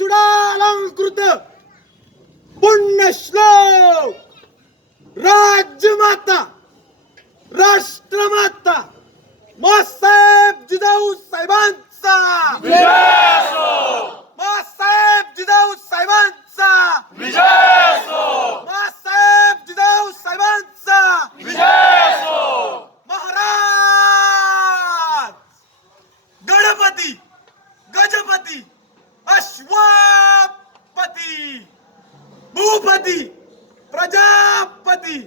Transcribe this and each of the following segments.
अक्षरालंकृत पुण्यश्लोक राज्यमाता राष्ट्रमाता माँसाहेब जिजाऊ साहेबांचा माँसाहेब जिजाऊ साहेबांचा माँसाहेब जिजाऊ साहेबांचा महाराज गणपती गजपती अश्वपती भूपती प्रजापती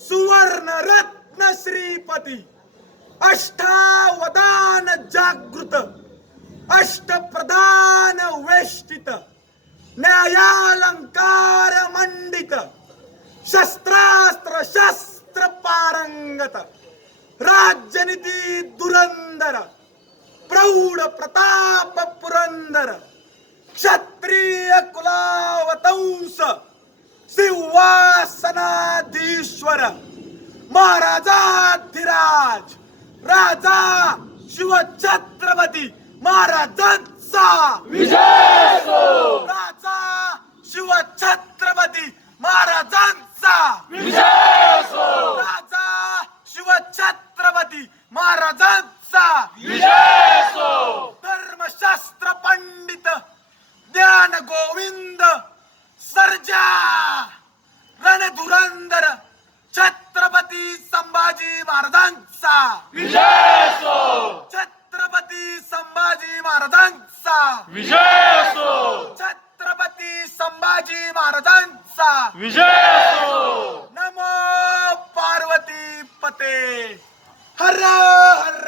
सुवर्ण रत्न श्रीपती अष्टावधान जागृत अष्टप्रधान वेष्टित न्यायालंकार मंडित शस्त्रास्त्र शस्त्र पारंगत राज्यनीती दुरंदर प्रौढ प्रताप पुरंदर क्षत्रिय कुलावतंस सिंहासनाधीश्वर महाराजाधिराज राजा शिवछत्रपती महाराजांचा राजा शिवछत्रपती महाराजांचा राजा शिवछत्रपती महाराजांचा धर्मशास्त्र पंडित ज्ञान गोविंद सर्जा रणधुरंदर छत्रपती संभाजी महाराजांचा छत्रपती संभाजी महाराजांचा छत्रपती संभाजी महाराजांचा नमो पार्वती पते हर हर